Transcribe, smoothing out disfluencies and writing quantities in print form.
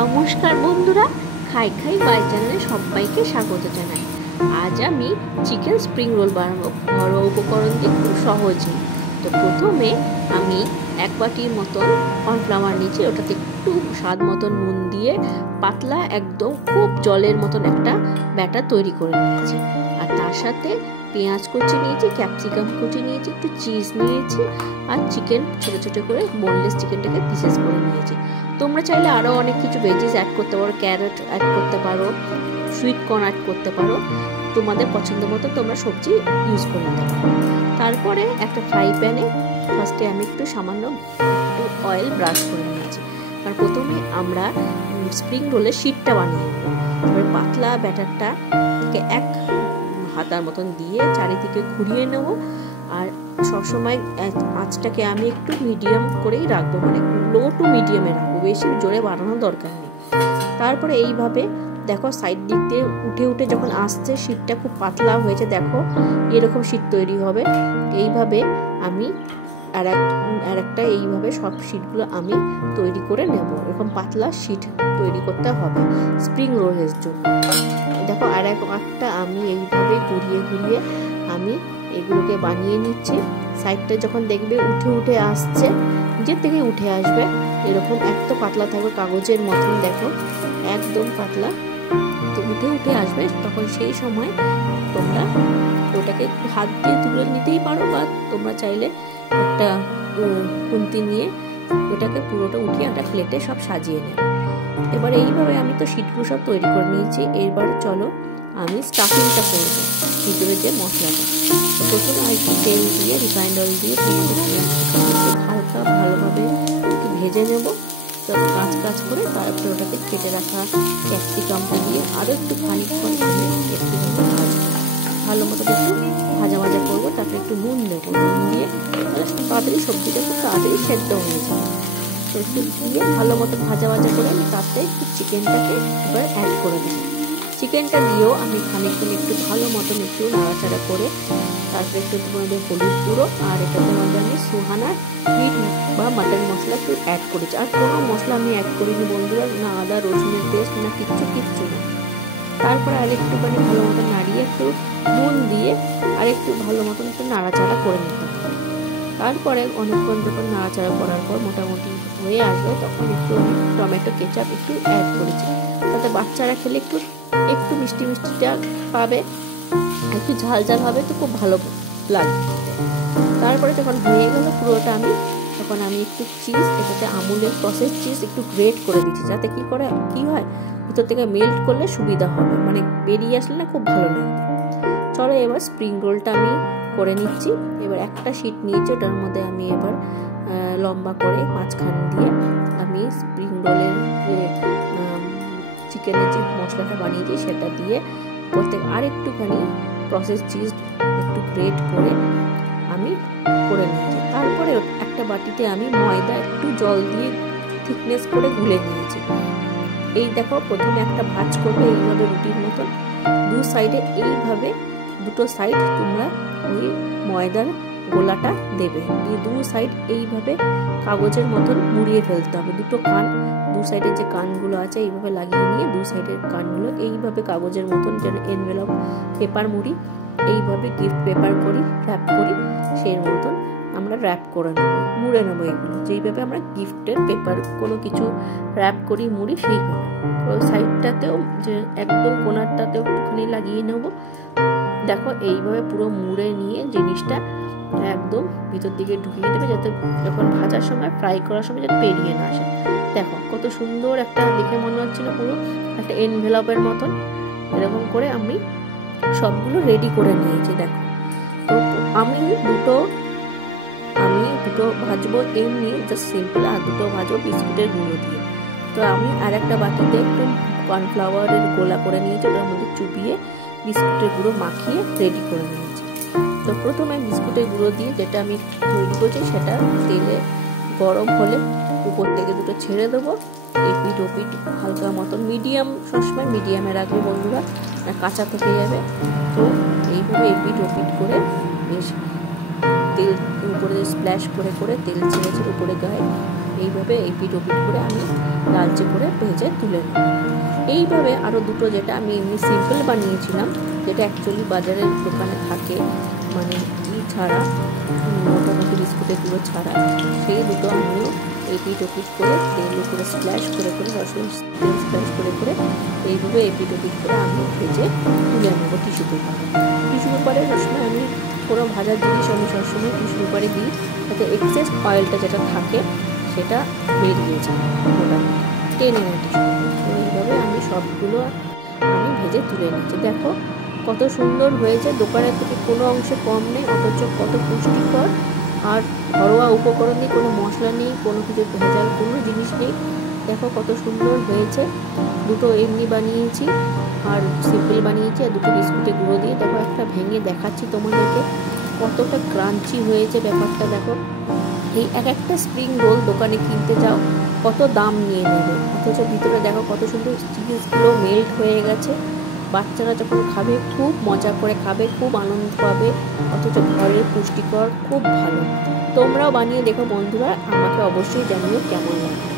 নমস্কার বন্ধুরা, খাই খাই বাই চ্যানেলে সবাইকে স্বাগত জানাই। আজ আমি চিকেন স্প্রিং রোল বানাবো ঘরোয়া উপকরণ দিয়ে, খুব সহজে। তো প্রথমে আমি এক বাটির মতন কর্নফ্লাওয়ার নিয়েছি, ওটাতে একটু স্বাদ মতন নুন দিয়ে পাতলা একদম খুব জলের মতন একটা ব্যাটার তৈরি করে নিয়েছি। আর তার সাথে পেঁয়াজ কুচি নিয়েছি, ক্যাপসিকাম কুচি নিয়েছি, একটু চিজ নিয়েছি, আর চিকেন ছোটো ছোটো করে বোনলেস চিকেনটাকে পিসেস করে নিয়েছি। তোমরা চাইলে আরও অনেক কিছু ভেজিস অ্যাড করতে পারো, ক্যারট অ্যাড করতে পারো, সুইট কর্ন অ্যাড করতে পারো, তোমাদের পছন্দ মতো তোমরা সবজি ইউজ করে নিতে পারো। তারপরে একটা ফ্রাই প্যানে ফার্স্টে আমি একটু সামান্য একটু অয়েল ব্রাশ করে নিয়েছি। আর প্রথমে আমরা স্প্রিং রোলের শিটটা বানিয়ে নেব। তারপরে পাতলা ব্যাটারটাকে এক হাতার মতন দিয়ে চারিদিকে ঘুরিয়ে নেব। আর সবসময় আঁচটাকে আমি একটু মিডিয়াম করেই রাখবো, মানে লো টু মিডিয়ামে রাখবো, বেশি জোরে বানানোর দরকার নেই। তারপরে এইভাবে দেখো সাইড দিক দিয়ে উঠে উঠে যখন আসছে, শীটটা খুব পাতলা হয়েছে, দেখো এরকম শীট তৈরি হবে। এইভাবে আমি আর একটা এইভাবে সব শীটগুলো আমি তৈরি করে নেব। এরকম পাতলা শীট তৈরি করতে হবে স্প্রিং রোলের জন্য। দেখো আর একটা আমি এইভাবে ঘুরিয়ে ঘুরিয়ে আমি এগুলোকে বানিয়ে নিচ্ছি। সাইডটা যখন দেখবে উঠে উঠে আসছে, নিজের থেকে উঠে আসবে, এরকম এত পাতলা থাকবে কাগজের মতন, দেখো একদম পাতলা, তো উঠে উঠে আসবে। তখন সেই সময় তোমরা ওটাকে হাত দিয়ে তুলে নিতেই পারো, বা তোমরা চাইলে একটা খুন্তি নিয়ে ওটাকে পুরোটা উঠিয়ে একটা প্লেটে সব সাজিয়ে নেবে। এবার এইভাবে আমি তো শীটগুলো সব তৈরি করে নিয়েছি। এবার চলো আমি স্টাফিংটা করবো, ভিতরে যে মশলাটা। প্রথমে আর একটু তেল দিয়ে, রিফাইন্ড অয়েল দিয়ে হালকা ভালোভাবে একটু ভেজে নেবো, তো কাঁচ করে। তারপরে ওটাকে কেটে রাখা ক্যাপসিকামটা দিয়ে আরও একটু খানিকক্ষণ আমি ক্যাপসিকামটা ভালো মতো একটু ভাজা করবো। তারপরে একটু নুন দেবো, নুন দিয়ে তাড়াতাড়ি সবজিটা খুব তাড়াতাড়ি সেদ্ধ হয়ে যাবে। তো একটু দিয়ে ভালো মতো ভাজা করে আমি তাতে একটু চিকেনটাকে এবার অ্যাড করে দেবো। চিকেনটা দিয়েও আমি খানিকক্ষণ একটু ভালো মতন একটু নাড়াচাড়া করে, তারপরে একটু তোমাদের হলুদ গুঁড়ো আর এটা তোমাদের আমি সুহানা মিট বা মাটন মশলা একটু অ্যাড করেছি। আর কোনো মশলা আমি অ্যাড করিনি বন্ধুরা, না আদা রসুনের পেস্ট, না কিচ্ছু না। তারপরে আর একটুখানি ভালো মতো নাড়িয়ে একটু নুন দিয়ে আর একটু ভালো মতন একটু নাড়াচাড়া করে নিতে হবে। তারপরে অনেকক্ষণ যখন নাড়াচাড়া করার পর মোটামুটি হয়ে আসবে, তখন একটু টমেটো কেচাপ একটু অ্যাড করেছি, তাতে বাচ্চারা খেলে একটু মিষ্টিটা পাবে, একটু ঝাল হবে, তো খুব ভালো লাগবে। তারপরে যখন হয়ে গেল পুরোটা, তখন আমি একটু চিজ, এটাতে আমুলের প্রসেস চিজ একটু গ্রেট করে দিচ্ছি, যাতে কি হয় ভিতর থেকে মেল্ট করলে সুবিধা হবে, মানে বেরিয়ে আসলে না খুব ভালো লাগবে। চলো এবার স্প্রিং রোলটা আমি করে নিচ্ছি। এবার একটা শিট নিয়েছি, ওটার মধ্যে আমি এবার লম্বা করে মাঝখান দিয়ে আমি স্প্রিং রোলের চিকেনের যে মশলাটা বানিয়েছি সেটা দিয়ে প্রত্যেক আর একটুখানি প্রসেস চিজ একটু গ্রেট করে আমি করে নিয়েছি। তারপরে একটা বাটিতে আমি ময়দা একটু জল দিয়ে থিকনেস করে গুলে নিয়েছি। এই দেখো প্রথমে একটা ভাঁজ করবে এইভাবে রুটির মতন, দু সাইডে এইভাবে দুটো সাইড তোমরা ওই ময়দার গোলাটা দেবে, দিয়ে দু সাইড এইভাবে কাগজের মতন মুড়িয়ে ফেলতে হবে। দুটো কান, দু সাইডের যে কানগুলো আছে এইভাবে লাগিয়ে নিয়ে দু সাইডের কানগুলো এইভাবে কাগজের মতন, যেন এনভেলপ পেপার মুড়ি এইভাবে গিফট পেপার করি, র্যাপ করি, সেই মতন আমরা র্যাপ করে নেবো, মুড়ে নেবো। এগুলো যেইভাবে আমরা গিফটের পেপার কোনো কিছু র্যাপ করি, মুড়ি, সেইভাবে ওই সাইডটাতেও যে একদম কোনারটাতেও একটুখানি লাগিয়ে নেবো। দেখো এইভাবে পুরো মুড়ে নিয়ে জিনিসটা একদম ভিতর দিকে ঢুকিয়ে দেবে, যাতে যখন ভাজার সময়, ফ্রাই করার সময় যাতে বেরিয়ে না আসে। দেখো কত সুন্দর একটা, দেখে মনে হচ্ছিল পুরো একটা এনভেলপের মতন। এরকম করে আমি সবগুলো রেডি করে নিয়েছি। দেখো তো আমি দুটো ভাজবো এমনি জাস্ট সিম্পল, আর দুটো ভাজবো বিস্কুটের গুঁড়ো দিয়ে। তো আমি আর একটা বাটিতে একটু কর্নফ্লাওয়ারের গোলা করে নিয়েছি, ওটার মধ্যে চুবিয়ে বিস্কুটের গুঁড়ো মাখিয়ে রেডি করে নিয়েছি। তো প্রথমে বিস্কুটের গুঁড়ো দিয়ে যেটা আমি তৈরি করছি সেটা তেলে গরম হলে উপর থেকে দুটো ছেড়ে দেবো, এপিট ওপিট হালকা মতন মিডিয়াম, সবসময় মিডিয়ামে রাখবো বন্ধুরা, কাঁচা থেকে যাবে। তো এইভাবে এপিট ওপিট করে বেশ তেল উপরে স্প্ল্যাশ করে তেল ছেড়েছে উপরে গায়ে, এইভাবে এপিট ওপিট করে আমি লালচে করে ভেজে তুলে নেব। এইভাবে আরও দুটো যেটা আমি এমনি সিম্পল বানিয়েছিলাম, যেটা অ্যাকচুয়ালি বাজারের দোকানে থাকে, মানে ছাড়া মোটামুটি বিস্কুটের গুঁড়ো ছাড়া, সেই দুটো আমিও এপিট ওপিট করে তেল করে স্প্ল্যাশ করে রসুন তেল স্প্ল্যাশ করে এইভাবে এপিট ওপিট করে আমি ভেজে তুলে নেব টিস্যু পেপারে। টিস্যু পেপারে সবসময় আমি কোনো ভাজার জিনিস আমি সবসময় টিস্যু পেপারে দিই, যাতে এক্সেস অয়েলটা যেটা থাকে সেটা বেরিয়ে যায়, মোটামুটি টেনে নেয় টিস্যু পেপার। তো এইভাবে আমি সবগুলো আমি ভেজে তুলে নিচ্ছি। দেখো কত সুন্দর হয়েছে, দোকানের থেকে কোনো অংশে কম নেই, অথচ কত পুষ্টিকর আর ঘরোয়া উপকরণ নেই, কোনো মশলা নেই, কোনো কিছু ভেজাল কোনো জিনিস নেই। দেখো কত সুন্দর হয়েছে। দুটো এমনি বানিয়েছি আর সিম্পল বানিয়েছি, আর দুটো বিস্কুটের গুঁড়ো দিয়ে। দেখো একটা ভেঙে দেখাচ্ছি তোমাদেরকে, কতটা ক্রাঞ্চি হয়েছে ব্যাপারটা। দেখো এই একটা স্প্রিং রোল দোকানে কিনতে যাও কত দাম নিয়ে নেবে, অথচ ভিতরে দেখো কত সুন্দর চিজগুলো মেল্ট হয়ে গেছে। বাচ্চারা যখন খাবে খুব মজা করে খাবে, খুব আনন্দ পাবে, অথচ ঘরের পুষ্টিকর, খুব ভালো। তোমরাও বানিয়ে দেখো বন্ধুরা, আমাকে অবশ্যই জানিও কেমন লাগে।